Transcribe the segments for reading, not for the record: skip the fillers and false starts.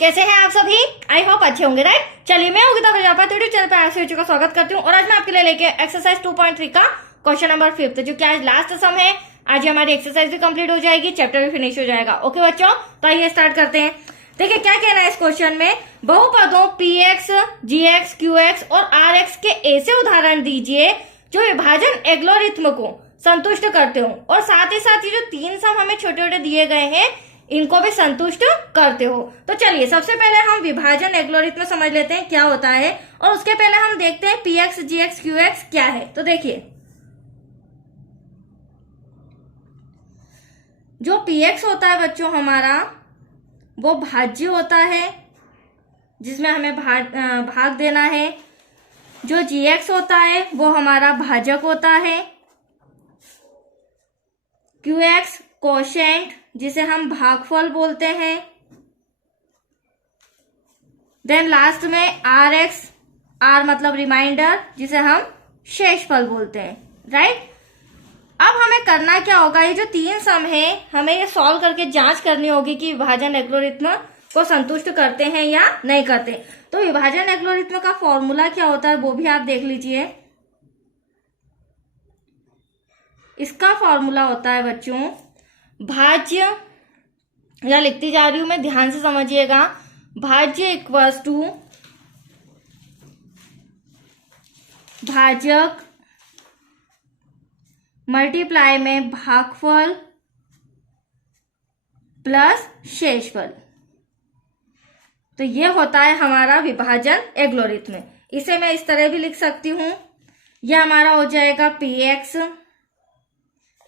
कैसे हैं आप सभी? आई होप अच्छे होंगे, राइट? चलिए, मैं योगिता प्रजापति यूट्यूब चैनल पर आपसे का स्वागत करती हूँ और आज मैं आपके लिए लेके एक्सरसाइज 2.3 का क्वेश्चन नंबर 5 जो कि आज लास्ट सम है। आज हमारी एक्सरसाइज भी कंप्लीट हो जाएगी, चैप्टर भी फिनिश हो जाएगा। ओके बच्चों, तो आइए स्टार्ट करते हैं। देखिए क्या कहना है इस क्वेश्चन में, बहुपदों px, gx, qx और rx के ऐसे उदाहरण दीजिए जो विभाजन एल्गोरिथ्म को संतुष्ट करते हो और साथ ही साथ ये जो तीन सम हमें छोटे छोटे दिए गए हैं इनको भी संतुष्ट करते हो। तो चलिए सबसे पहले हम विभाजन एल्गोरिथ्म समझ लेते हैं क्या होता है और उसके पहले हम देखते हैं px, gx, qx क्या है। तो देखिए जो px होता है बच्चों हमारा वो भाज्य होता है जिसमें हमें भाग देना है। जो gx होता है वो हमारा भाजक होता है। qx कोशेंट जिसे हम भागफल बोलते हैं। देन लास्ट में rx, r मतलब रिमाइंडर जिसे हम शेषफल बोलते हैं, राइट? अब हमें करना क्या होगा, ये जो तीन सम है हमें ये सॉल्व करके जांच करनी होगी कि विभाजन एल्गोरिथ्म को संतुष्ट करते हैं या नहीं करते। तो विभाजन एल्गोरिथ्म का फॉर्मूला क्या होता है वो भी आप देख लीजिए। इसका फॉर्मूला होता है बच्चों भाज्य, या लिखती जा रही हूं मैं, ध्यान से समझिएगा। भाज्य इक्वल्स टू भाजक मल्टीप्लाई में भागफल प्लस शेषफल। तो ये होता है हमारा विभाजन एल्गोरिथ्म। इसे मैं इस तरह भी लिख सकती हूं, यह हमारा हो जाएगा px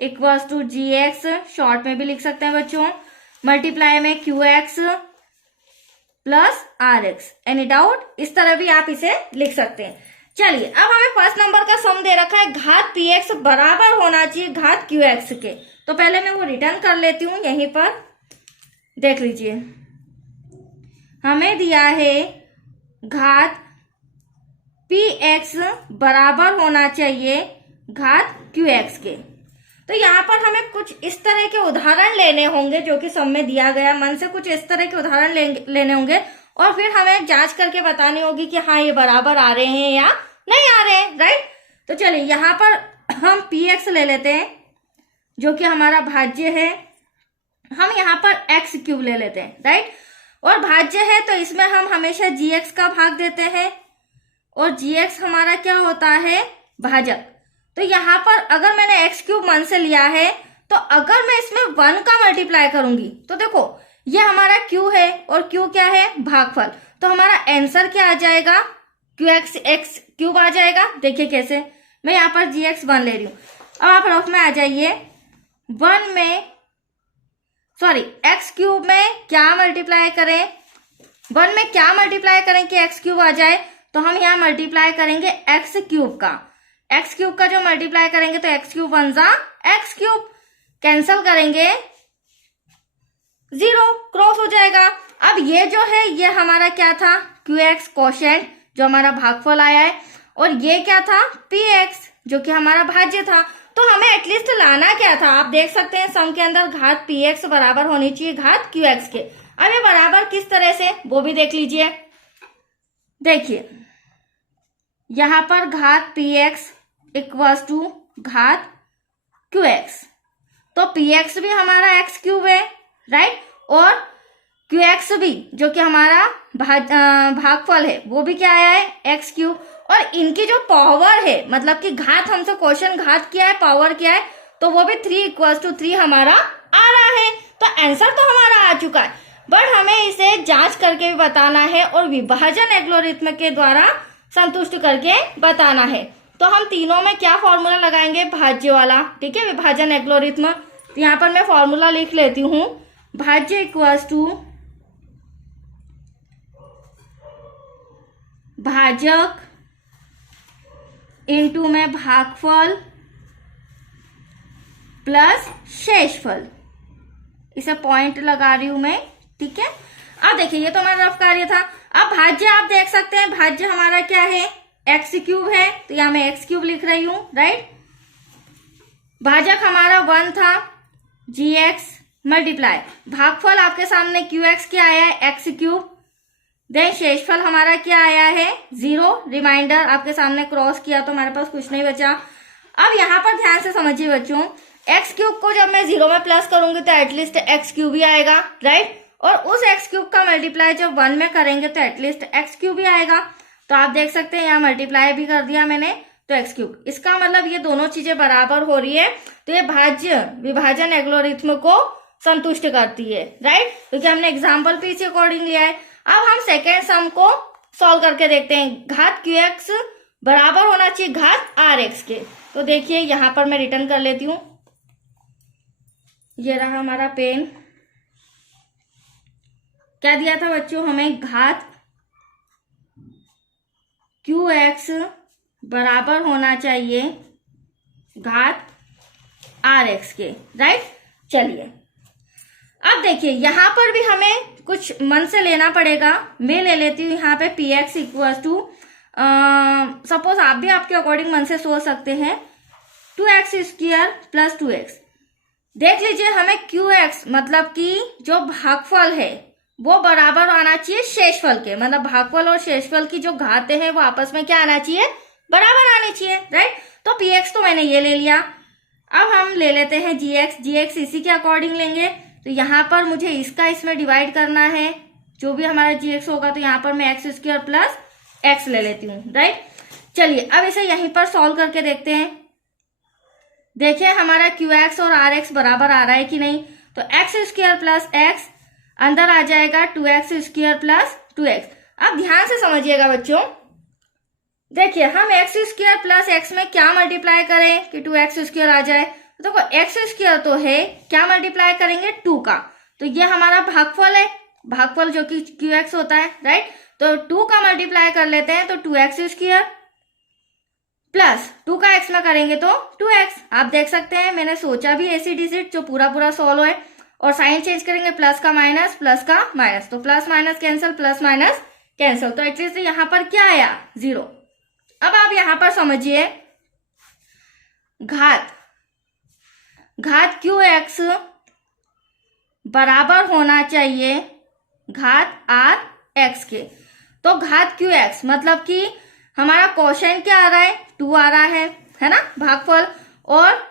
equals to gx, short में भी लिख सकते हैं बच्चों, मल्टीप्लाई में qx plus rx। Any doubt? इस तरह भी आप इसे लिख सकते हैं। चलिए अब हमें फर्स्ट नंबर का सम दे रखा है घात px बराबर होना चाहिए घात qx के। तो पहले मैं वो रिटर्न कर लेती हूं, यहीं पर देख लीजिए। हमें दिया है घात px बराबर होना चाहिए घात qx के। तो यहाँ पर हमें कुछ इस तरह के उदाहरण लेने होंगे जो कि सम में दिया गया। मन से कुछ इस तरह के उदाहरण लेने होंगे और फिर हमें जांच करके बतानी होगी कि हाँ ये बराबर आ रहे हैं या नहीं आ रहे हैं, राइट? तो चलिए यहाँ पर हम px ले लेते हैं जो कि हमारा भाज्य है। हम यहाँ पर x क्यूब ले लेते हैं, राइट? और भाज्य है तो इसमें हम हमेशा gx का भाग देते हैं और gx हमारा क्या होता है, भाजक। तो यहाँ पर अगर मैंने x क्यूब मन से लिया है तो अगर मैं इसमें 1 का मल्टीप्लाई करूंगी तो देखो ये हमारा q है और q क्या है, भागफल। तो हमारा आंसर क्या आ जाएगा, qx x क्यूब आ जाएगा। देखिए कैसे, मैं यहाँ पर gx 1 ले रही हूँ। अब आप रफ में आ जाइए, 1 में सॉरी x क्यूब में क्या मल्टीप्लाई करें, 1 में क्या मल्टीप्लाई करें कि x क्यूब आ जाए। तो हम यहाँ मल्टीप्लाई करेंगे x क्यूब का। x क्यूब का जो मल्टीप्लाई करेंगे तो x क्यूब 1 जा x क्यूब, कैंसल करेंगे 0 क्रॉस हो जाएगा। अब ये जो है ये हमारा क्या था, qx कोशेंट जो हमारा भागफल आया है, और ये क्या था px जो कि हमारा भाज्य था। तो हमें एटलीस्ट लाना क्या था, आप देख सकते हैं सम के अंदर घात px बराबर होनी चाहिए घात qx के। अब ये बराबर किस तरह से वो भी देख लीजिए। देखिए यहां पर घात px इक्वल्स टू घात qx, तो px भी हमारा x क्यूब है, राइट? और qx भी जो कि हमारा भागफल है वो भी क्या आया है, x क्यूब। और इनकी जो पावर है, मतलब कि घात हमसे क्वेश्चन घात किया है, पावर क्या है, तो वो भी 3 इक्वल्स टू 3 हमारा आ रहा है। तो आंसर तो हमारा आ चुका है, बट हमें इसे जांच करके भी बताना है और विभाजन एल्गोरिथ्म के द्वारा संतुष्ट करके बताना है। तो हम तीनों में क्या फॉर्मूला लगाएंगे, भाज्य वाला, ठीक है, विभाजन एल्गोरिथ्म। तो यहाँ पर मैं फॉर्मूला लिख लेती हूँ, भाज्य इक्वल्स टू भाजक इनटू में भागफल प्लस शेषफल। इसे पॉइंट लगा रही हूं मैं, ठीक है? अब देखिए ये तो हमारा रफ कार्य था। अब भाज्य आप देख सकते हैं, भाज्य हमारा क्या है, x क्यूब है, तो यहां मैं x क्यूब लिख रही हूं, राइट? भाजक हमारा 1 था, gx मल्टीप्लाई भागफल आपके सामने qx क्या आया है, x क्यूब, देन शेषफल हमारा क्या आया है 0, रिमाइंडर आपके सामने क्रॉस किया तो हमारे पास कुछ नहीं बचा। अब यहाँ पर ध्यान से समझिए बच्चों, एक्स क्यूब को जब मैं 0 में प्लस करूंगी तो एटलीस्ट एक्स क्यूब ही आएगा, राइट। और उस एक्स क्यूब का मल्टीप्लाई जब 1 में करेंगे तो एटलीस्ट एक्स क्यूब ही आएगा। तो आप देख सकते हैं यहाँ मल्टीप्लाई भी कर दिया मैंने तो एक्स क्यूब। इसका मतलब ये दोनों चीजें बराबर हो रही है, तो ये भाज्य विभाजन एल्गोरिथ्म को संतुष्ट करती है, राइट, क्योंकि हमने एग्जाम्पल पे इसी अकॉर्डिंग लिया है। अब हम सेकेंड सम को सॉल्व करके देखते हैं। घात क्यू एक्स बराबर होना चाहिए घात आर एक्स के। तो देखिए यहां पर मैं रिटर्न कर लेती हूं, ये रहा हमारा पेन। क्या दिया था बच्चों हमें, घात क्यू एक्स बराबर होना चाहिए घात आर एक्स के, राइट। चलिए अब देखिए यहां पर भी हमें कुछ मन से लेना पड़ेगा। मैं ले लेती हूँ यहाँ पे P X equal to, suppose आप भी आपके अकॉर्डिंग मन से सोच सकते हैं 2x² प्लस 2x। देख लीजिए हमें QX मतलब कि जो भागफल है वो बराबर आना चाहिए शेषफल के, मतलब भागफल और शेषफल की जो घातें हैं वो आपस में क्या आना चाहिए, बराबर आनी चाहिए, राइट। तो px तो मैंने ये ले लिया। अब हम ले लेते हैं gx इसी के अकॉर्डिंग लेंगे। तो यहाँ पर मुझे इसका इसमें डिवाइड करना है, जो भी हमारा gx होगा तो यहाँ पर मैं x² प्लस x ले लेती हूँ, राइट। चलिए अब इसे यहीं पर सॉल्व करके देखते हैं। देखिए हमारा qx और rx बराबर आ रहा है कि नहीं, तो x² प्लस x अंदर आ जाएगा 2x² प्लस 2x। अब ध्यान से समझिएगा बच्चों, देखिए हम x² प्लस x में क्या मल्टीप्लाई करें कि 2x² आ जाए। तो देखो x² तो है, क्या मल्टीप्लाई करेंगे 2 का, तो ये हमारा भागफल है, भागफल जो कि qx होता है, राइट। तो 2 का मल्टीप्लाई कर लेते हैं तो 2x² प्लस 2 का x में करेंगे तो 2x। आप देख सकते हैं मैंने सोचा भी ऐसी डिजिट जो पूरा पूरा सॉल्व है, और साइन चेंज करेंगे प्लस का माइनस, प्लस का माइनस, तो plus minus cancel, plus minus cancel, तो एटलीस्ट यहाँ पर क्या आया 0। अब आप यहां पर समझिए घात QX बराबर होना चाहिए घात RX के। तो घात QX मतलब कि हमारा क्वोशेंट क्या आ रहा है 2 आ रहा है ना, भागफल, और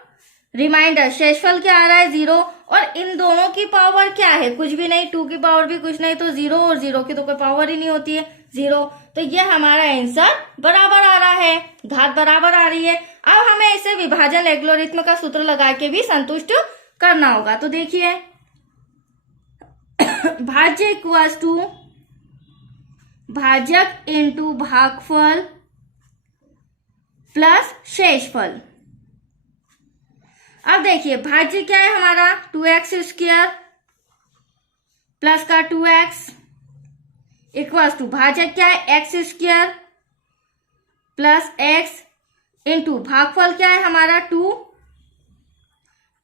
रिमाइंडर शेषफल क्या आ रहा है 0, और इन दोनों की पावर क्या है, कुछ भी नहीं, 2 की पावर भी कुछ नहीं, तो 0, और 0 की तो कोई पावर ही नहीं होती है 0। तो ये हमारा आंसर बराबर आ रहा है, घात बराबर आ रही है। अब हमें इसे विभाजन एल्गोरिथ्म का सूत्र लगा के भी संतुष्ट करना होगा। तो देखिए भाज्य इक्वल्स टू भाजक इंटू भागफल प्लस शेषफल। अब देखिए भाज्य क्या है हमारा 2x² प्लस का 2x इक्वल्स टू भाजक क्या है x² प्लस x इंटू भागफल क्या है हमारा 2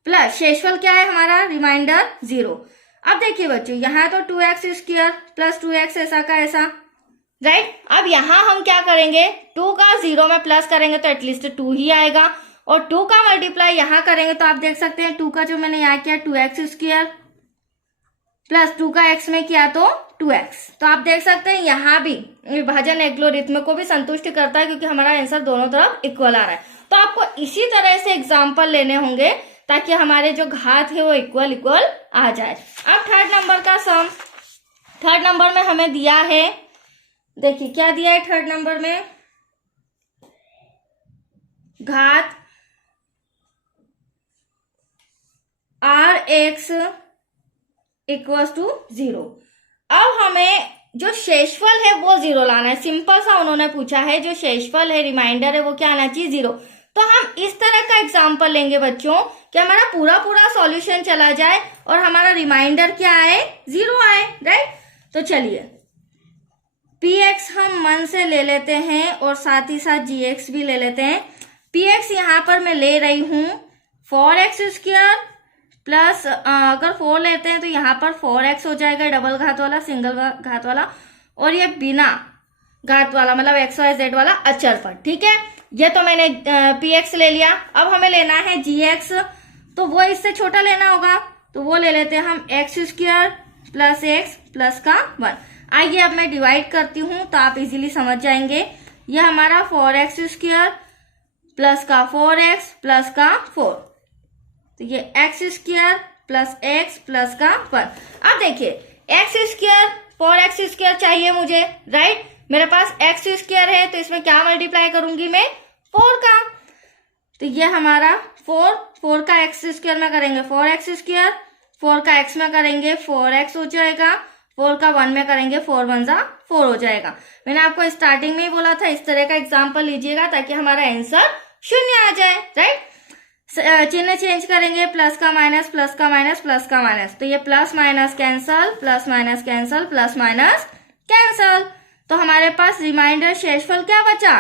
प्लस शेषफल क्या है हमारा रिमाइंडर 0। अब देखिए बच्चों यहाँ तो 2x² प्लस 2x ऐसा का ऐसा, राइट। अब यहाँ हम क्या करेंगे 2 का 0 में प्लस करेंगे तो एटलीस्ट 2 ही आएगा, और 2 का मल्टीप्लाई यहाँ करेंगे तो आप देख सकते हैं 2 का जो मैंने यहाँ किया 2x² प्लस 2 का x में किया तो 2x। तो आप देख सकते हैं यहाँ भी विभाजन एल्गोरिथ्म को भी संतुष्ट करता है, क्योंकि हमारा आंसर दोनों तरफ इक्वल आ रहा है। तो आपको इसी तरह से एग्जाम्पल लेने होंगे ताकि हमारे जो घात है वो इक्वल आ जाए। अब थर्ड नंबर का सम, थर्ड नंबर में हमें दिया है, देखिए क्या दिया है थर्ड नंबर में, घात RX इक्वल्स टू 0। अब हमें जो शेषफल है वो 0 लाना है, सिंपल सा उन्होंने पूछा है, जो शेषफल है रिमाइंडर है वो क्या आना चाहिए 0। तो हम इस तरह का एग्जाम्पल लेंगे बच्चों कि हमारा पूरा सॉल्यूशन चला जाए और हमारा रिमाइंडर क्या आए 0 आए, राइट। तो चलिए px हम मन से ले लेते हैं और साथ ही साथ gx भी ले लेते हैं। px यहाँ पर मैं ले रही हूँ 4x² प्लस अगर 4 लेते हैं तो यहाँ पर 4x हो जाएगा, डबल घात वाला, सिंगल घात वाला, और ये बिना घात वाला मतलब xyz वाला अचर पर, ठीक है। ये तो मैंने px ले लिया। अब हमें लेना है gx, तो वो इससे छोटा लेना होगा, तो वो ले लेते हैं हम x² प्लस x प्लस का 1। आइए अब मैं डिवाइड करती हूँ तो आप इजीली समझ जाएंगे। यह हमारा 4x² प्लस का 4x प्लस का 4, तो ये x² प्लस x प्लस का 1। अब देखिए x² 4x² चाहिए मुझे, राइट। मेरे पास x² है तो इसमें क्या मल्टीप्लाई करूंगी मैं, 4 का। तो ये हमारा 4 का x² में करेंगे 4x², 4 का x में करेंगे 4x हो जाएगा, 4 का 1 में करेंगे 4 1 जा 4 हो जाएगा। मैंने आपको स्टार्टिंग में ही बोला था इस तरह का एग्जाम्पल लीजिएगा ताकि हमारा आंसर 0 आ जाए, राइट। चिन्ह चेंज करेंगे, प्लस का माइनस प्लस का माइनस प्लस का माइनस, तो ये plus minus cancel, plus minus cancel, plus minus cancel. तो हमारे पास रिमाइंडर शेषफल क्या बचा,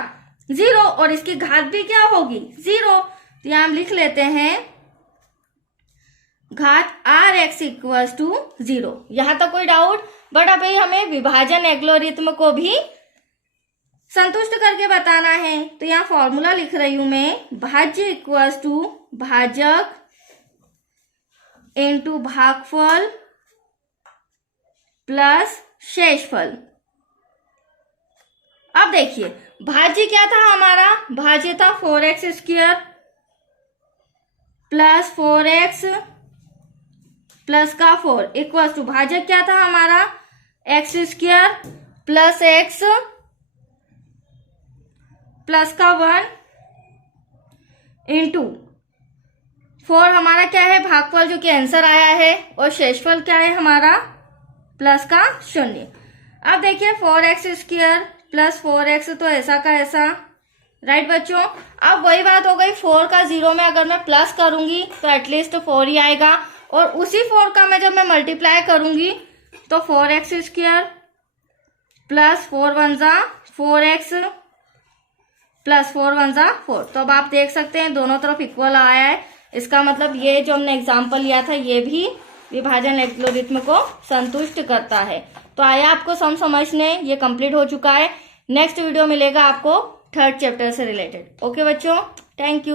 0, और इसकी घात भी क्या होगी 0। तो यहां हम लिख लेते हैं घात rx = 0। यहां तक कोई डाउट? बट अभी हमें विभाजन एल्गोरिथम को भी संतुष्ट करके बताना है। तो यहाँ फॉर्मूला लिख रही हूं मैं, भाज्य = भाजक इंटू भागफल प्लस शेषफल। अब देखिए भाज्य क्या था हमारा, भाज्य था 4x² प्लस 4x प्लस का 4 इक्वल टू भाजक क्या था हमारा x² प्लस x प्लस का 1 इंटू 4 हमारा क्या है भागफल जो कि आंसर आया है, और शेषफल क्या है हमारा प्लस का 0। अब देखिए 4x² प्लस 4x तो ऐसा का ऐसा, राइट बच्चों। अब वही बात हो गई, 4 का 0 में अगर मैं प्लस करूंगी तो एटलीस्ट 4 ही आएगा, और उसी 4 का मैं जब मैं मल्टीप्लाई करूंगी तो 4x² प्लस 4 1 जा 4x प्लस 4 1 जा 4। तो अब आप देख सकते हैं दोनों तरफ इक्वल आया है। इसका मतलब ये जो हमने एग्जाम्पल लिया था ये भी विभाजन एल्गोरिथम को संतुष्ट करता है। तो आया आपको समझने, ये कंप्लीट हो चुका है। नेक्स्ट वीडियो मिलेगा आपको 3rd चैप्टर से रिलेटेड। ओके बच्चों, थैंक यू।